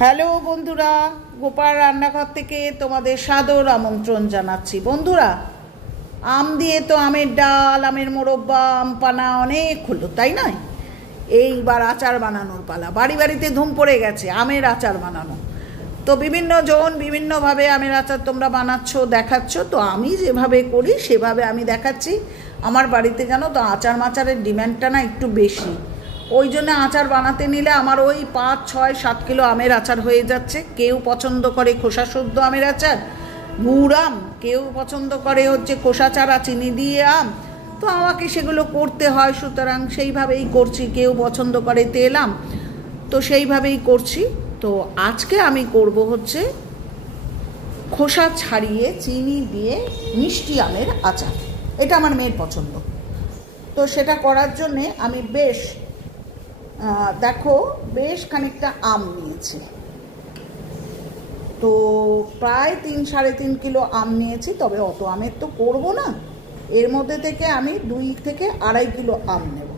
Hello বন্ধুরা, গোপাল রান্নাঘর থেকে তোমাদের সাদর আমন্ত্রণ জানাচ্ছি। বন্ধুরা, আম দিয়ে তো আমের ডাল, আমের মোরব্বা, আম পানা অনেক হলো, তাই নয়? এইবার আচার বানানোর পালা। বাড়ি বাড়িতে ধুম পড়ে গেছে আমের আচার বানানো। তো বিভিন্ন জন বিভিন্নভাবে আমের আচার তোমরা বানাচ্ছ, দেখাচ্ছ। তো আমি যেভাবে করি সেভাবে আমি দেখাচ্ছি। আমার বাড়িতে জানো তো আচার মাচারের ডিম্যান্ডটা না একটু বেশি। ওই জন্য আচার বানাতে নিলে আমার ওই 5, 6, 7 কিলো আমের আচার হয়ে যাচ্ছে। কেউ পছন্দ করে খোসা শুদ্ধ আমের আচার, গুড় আম, কেউ পছন্দ করে হচ্ছে খোসা চারা চিনি দিয়ে আম। তো আমাকে সেগুলো করতে হয়, সুতরাং সেইভাবেই করছি। কেউ পছন্দ করে তেল আম, তো সেইভাবেই করছি। তো আজকে আমি করব হচ্ছে খোসা ছাড়িয়ে চিনি দিয়ে মিষ্টি আমের আচার। এটা আমার মেয়ের পছন্দ। তো সেটা করার জন্যে আমি বেশ খানিকটা আম নিয়েছি। তো প্রায় 3-3.5 কিলো আম নিয়েছি। তবে অত আমের তো করবো না, এর মধ্যে থেকে আমি 2 থেকে 2.5 কিলো আম নেব।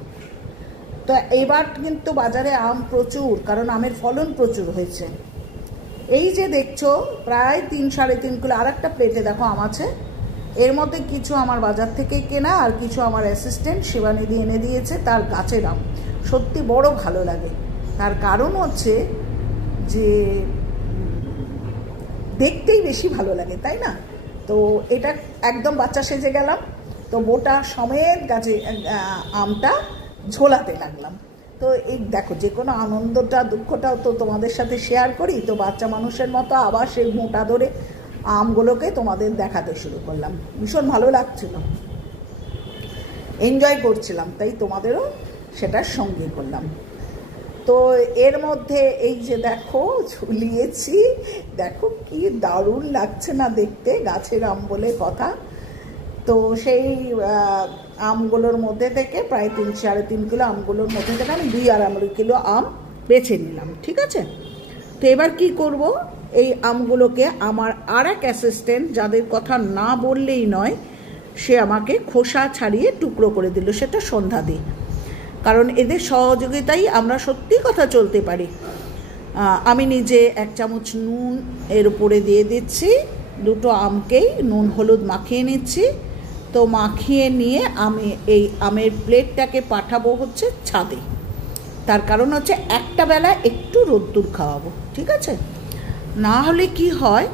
তো এবার কিন্তু বাজারে আম প্রচুর, কারণ আমের ফলন প্রচুর হয়েছে। এই যে দেখছো প্রায় 3-3.5 কিলো। আর একটা প্লেটে দেখো আম আছে। এর মধ্যে কিছু আমার বাজার থেকে কেনা, আর কিছু আমার অ্যাসিস্ট্যান্ট শিবানিদি এনে দিয়েছে তার গাছের আম। সত্যি বড় ভালো লাগে। তার কারণ হচ্ছে যে দেখতেই বেশি ভালো লাগে, তাই না? তো এটা একদম বাচ্চা সেজে গেলাম। তো বোটা সমেত গাছে আমটা ঝোলাতে লাগলাম। তো এই দেখো, যে কোনো আনন্দটা দুঃখটাও তো তোমাদের সাথে শেয়ার করি। তো বাচ্চা মানুষের মতো আবার সেই মোটা ধরে আমগুলোকে তোমাদের দেখাতে শুরু করলাম। ভীষণ ভালো লাগছিল, এনজয় করছিলাম, তাই তোমাদেরও সেটার সঙ্গে করলাম। তো এর মধ্যে এই যে দেখো ঝুলিয়েছি, দেখো কি দারুণ লাগছে না দেখতে, গাছের আম বলে কথা। তো সেই আমগুলোর মধ্যে থেকে প্রায় 3-3.5 কিলো আমগুলোর মধ্যে থেকে আমি 2-2.5 কিলো আম বেছে নিলাম, ঠিক আছে? তো এবার কি করব, এই আমগুলোকে আমার আর এক অ্যাসিস্ট্যান্ট, যাদের কথা না বললেই নয়, সে আমাকে খোসা ছাড়িয়ে টুকরো করে দিল। সেটা সন্ধ্যা দিই, কারণ এদের সহযোগিতাই আমরা সত্যি কথা চলতে পারি। আমি নিজে 1 চামচ নুন এর উপরে দিয়ে দিচ্ছি। 2টো আমকেই নুন হলুদ মাখিয়ে নিচ্ছি। তো মাখিয়ে নিয়ে আমি এই আমের প্লেটটাকে পাঠাবো হচ্ছে ছাদে। তার কারণ হচ্ছে একটা বেলা একটু রোদ্দুর খাওয়াবো, ঠিক আছে? না হলে কি হয়,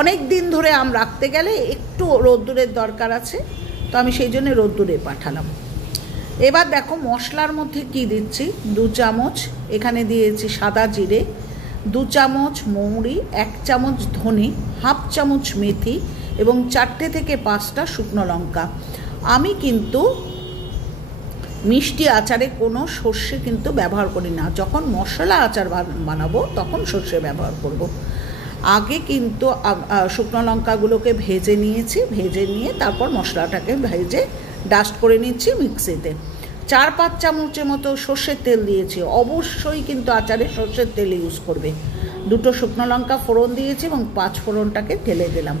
অনেক দিন ধরে আম রাখতে গেলে একটু রোদ্দুরের দরকার আছে। তো আমি সেই জন্য রোদ্দুরে পাঠালাম। এবার দেখো মশলার মধ্যে কি দিচ্ছি। 2 চামচ এখানে দিয়েছি সাদা জিরে, 2 চামচ মৌরি, 1 চামচ ধনে, 1/2 চামচ মেথি এবং 4 থেকে 5টা শুকনো লঙ্কা। আমি কিন্তু মিষ্টি আচারে কোনো সর্ষে কিন্তু ব্যবহার করি না। যখন মশলা আচার বানাবো তখন সর্ষে ব্যবহার করব। আগে কিন্তু শুকনো লঙ্কাগুলোকে ভেজে নিয়েছি, ভেজে নিয়ে তারপর মশলাটাকে ভেজে ডাস্ট করে নিচ্ছি মিক্সিতে। 4-5 চামচের মতো সর্ষের তেল দিয়েছি। অবশ্যই কিন্তু আচারে সর্ষের তেল ইউজ করবে। 2টো শুকনো লঙ্কা ফোড়ন দিয়েছি এবং 5 ফোড়নটাকে ঢেলে দিলাম।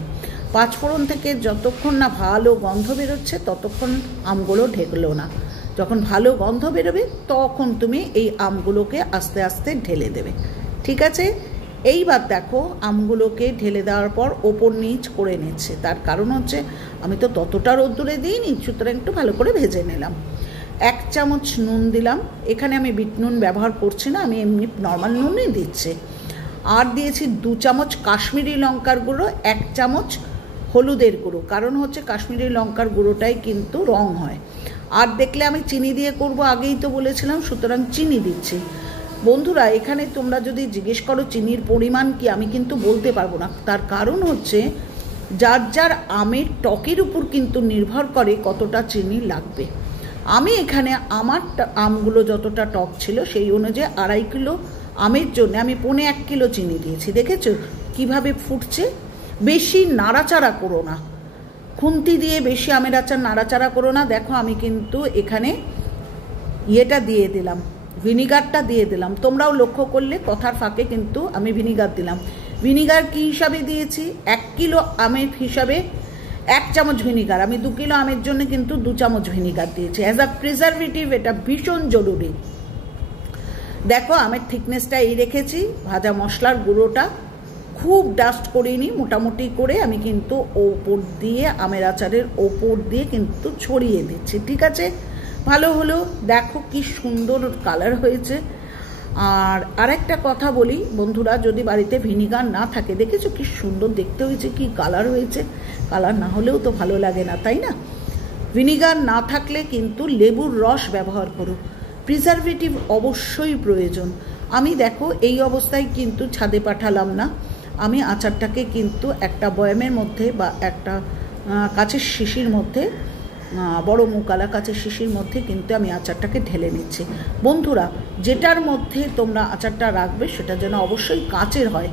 5 ফোড়ন থেকে যতক্ষণ না ভালো গন্ধ বেরোচ্ছে ততক্ষণ আমগুলো ঢেকলো না। যখন ভালো গন্ধ বেরোবে তখন তুমি এই আমগুলোকে আস্তে আস্তে ঢেলে দেবে, ঠিক আছে? এইবার দেখো আমগুলোকে ঢেলে দেওয়ার পর ওপর নিচ করে নিচ্ছে। তার কারণ হচ্ছে আমি তো ততটা রোদ্দুরে দিইনি, সুতরাং একটু ভালো করে ভেজে নিলাম। 1 চামচ নুন দিলাম। এখানে আমি বিট নুন ব্যবহার করছি না, আমি এমনি নর্মাল নুনই দিচ্ছি। আর দিয়েছি 2 চামচ কাশ্মীরি লঙ্কার গুঁড়ো, 1 চামচ হলুদের গুঁড়ো। কারণ হচ্ছে কাশ্মীরি লঙ্কার গুঁড়োটাই কিন্তু রং হয়। আর দেখলে আমি চিনি দিয়ে করব, আগেই তো বলেছিলাম, সুতরাং চিনি দিচ্ছি। বন্ধুরা, এখানে তোমরা যদি জিজ্ঞেস করো চিনির পরিমাণ কি, আমি কিন্তু বলতে পারবো না। তার কারণ হচ্ছে যার যার আমের টকের উপর কিন্তু নির্ভর করে কতটা চিনি লাগবে। আমি এখানে আমার আমগুলো যতটা টক ছিল সেই অনুযায়ী 2.5 কিলো আমের জন্য আমি 1.25 কিলো চিনি দিয়েছি। দেখেছো কিভাবে ফুটছে? বেশি নাড়াচাড়া করো না, খুন্তি দিয়ে বেশি আমের আচার নাড়াচাড়া করো না। দেখো আমি কিন্তু এখানে ইয়েটা দিয়ে দিলাম, ভিনিগারটা দিয়ে দিলাম। তোমরাও লক্ষ্য করলে কথার ফাঁকে কিন্তু আমি ভিনিগার দিলাম। ভিনিগার কি হিসাবে দিয়েছি? 1 কিলো আমের হিসাবে 1 চামচ ভিনিগার। আমি 2 কিলো আমের জন্য কিন্তু 2 চামচ ভিনিগার দিয়েছি। অ্যাজ আ প্রিজারভেটিভ এটা ভীষণ জরুরি। দেখো আমের থিকনেসটা এই রেখেছি। ভাজা মশলার গুঁড়োটা খুব ডাস্ট করিনি, মোটামুটি করে আমি কিন্তু ওপর দিয়ে আমের আচারের ওপর দিয়ে কিন্তু ছড়িয়ে দিচ্ছি। ঠিক আছে, ভালো হলো। দেখো কি সুন্দর কালার হয়েছে। আর আরেকটা কথা বলি বন্ধুরা, যদি বাড়িতে ভিনিগার না থাকে, দেখেছো কি সুন্দর দেখতে হয়েছে, কি কালার হয়েছে। কালার না হলেও তো ভালো লাগে না, তাই না? ভিনিগার না থাকলে কিন্তু লেবুর রস ব্যবহার করো। প্রিজারভেটিভ অবশ্যই প্রয়োজন। আমি দেখো এই অবস্থায় কিন্তু ছাদে পাঠালাম না, আমি আচারটাকে কিন্তু একটা বয়ামের মধ্যে বা একটা কাচের শিশির মধ্যে, বড় মুকালা কাচের শিশির মধ্যে কিন্তু আমি আচারটাকে ঢেলে নিচ্ছি। বন্ধুরা, যেটার মধ্যে তোমরা আচারটা রাখবে সেটা যেন অবশ্যই কাচের হয়,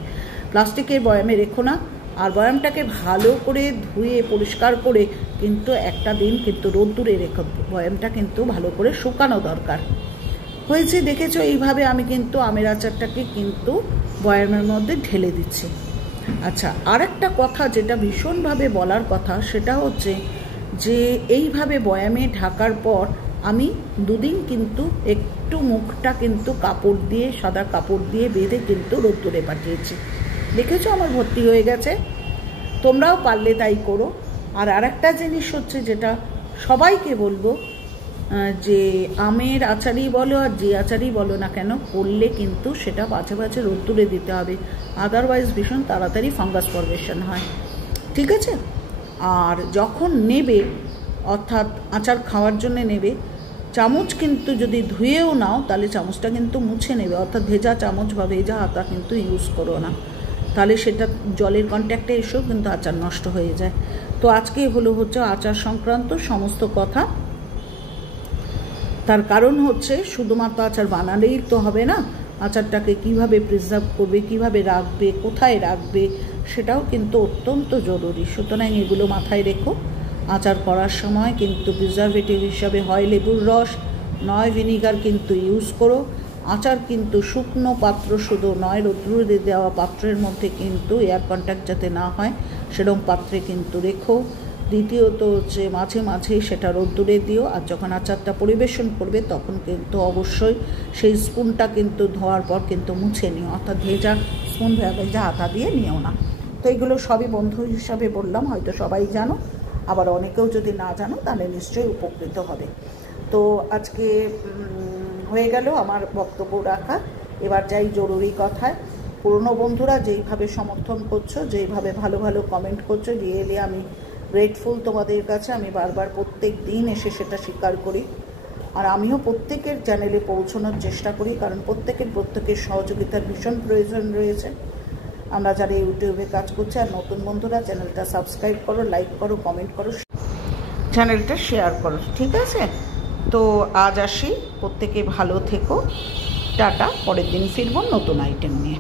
প্লাস্টিকের বয়ামে রেখো না। আর বয়ামটাকে ভালো করে ধুয়ে পরিষ্কার করে কিন্তু একটা দিন কিন্তু রোদ্দুরে রেখো। বয়ামটা কিন্তু ভালো করে শুকানো দরকার। হয়েছে দেখেছো, এইভাবে আমি কিন্তু আমের আচারটাকে কিন্তু বয়ামের মধ্যে ঢেলে দিচ্ছি। আচ্ছা, আরেকটা কথা যেটা ভীষণভাবে বলার কথা, সেটা হচ্ছে যে এইভাবে বয়ামে ঢাকার পর আমি দুদিন কিন্তু একটু মুখটা কিন্তু কাপড় দিয়ে, সাদা কাপড় দিয়ে বেঁধে কিন্তু রোদ্দুরে পাঠিয়েছি। দেখেছো আমার ভর্তি হয়ে গেছে। তোমরাও পারলে তাই করো। আর আরেকটা জিনিস হচ্ছে যেটা সবাইকে বলবো, যে আমের আচারই বলো আর যে আচারই বলো না কেন, করলে কিন্তু সেটা মাঝে মাঝে রোদ্দুরে দিতে হবে, আদারওয়াইজ ভীষণ তাড়াতাড়ি ফাঙ্গাস ফরমেশন হয়। ঠিক আছে? আর যখন নেবে, অর্থাৎ আচার খাওয়ার জন্য নেবে, চামচ কিন্তু যদি ধুয়েও নাও তাহলে চামচটা কিন্তু মুছে নেবে, অর্থাৎ ভেজা চামচ বা ভেজা হাতা কিন্তু ইউজ করো না, তাহলে সেটা জলের কন্ট্যাক্টে এসেও কিন্তু আচার নষ্ট হয়ে যায়। তো আজকে হচ্ছে আচার সংক্রান্ত সমস্ত কথা। তার কারণ হচ্ছে শুধুমাত্র আচার বানালেই তো হবে না, আচারটাকে কিভাবে প্রিজার্ভ করবে, কিভাবে রাখবে, কোথায় রাখবে, সেটাও কিন্তু অত্যন্ত জরুরি। সুতরাং এগুলো মাথায় রেখো। আচার করার সময় কিন্তু প্রিজারভেটিভ হিসাবে হয় লেবুর রস, নয় ভিনিগার কিন্তু ইউজ করো। আচার কিন্তু শুকনো পাত্র শুধু নয়, রোদ্দুরে দেওয়া পাত্রের মধ্যে কিন্তু এয়ার কন্ট্যাক্ট যাতে না হয় সেরকম পাত্রে কিন্তু রেখো। দ্বিতীয়ত হচ্ছে মাঝে মাঝে সেটা রোদ্দুরে দিও। আর যখন আচারটা পরিবেশন করবে তখন কিন্তু অবশ্যই সেই স্পুনটা কিন্তু ধোয়ার পর কিন্তু মুছে নিও, অর্থাৎ ভেজা স্পুন ভেজা হাতা দিয়ে নিও না। তো এগুলো সবই বন্ধু হিসাবে বললাম, হয়তো সবাই জানো, আবার অনেকেও যদি না জানো তাহলে নিশ্চয়ই উপকৃত হবে। তো আজকে হয়ে গেল আমার বক্তব্য রাখা। এবার যাই জরুরি কথায়। পুরনো বন্ধুরা যেইভাবে সমর্থন করছো, যেইভাবে ভালো ভালো কমেন্ট করছো, রিয়েলি আমি গ্রেটফুল তোমাদের কাছে। আমি বারবার প্রত্যেক দিন এসে সেটা স্বীকার করি। আর আমিও প্রত্যেকের চ্যানেলে পৌঁছানোর চেষ্টা করি, কারণ প্রত্যেকের সহযোগিতার ভীষণ প্রয়োজন রয়েছে। আমরা যারা ইউটিউবে কাজ করছি, আর নতুন বন্ধুরা চ্যানেলটা সাবস্ক্রাইব করো, লাইক করো, কমেন্ট করো, চ্যানেলটা শেয়ার করো। ঠিক আছে? তো আজ আসি, প্রত্যেকে ভালো থেকো, টাটা। পরের দিন ফিরবো নতুন আইটেম নিয়ে।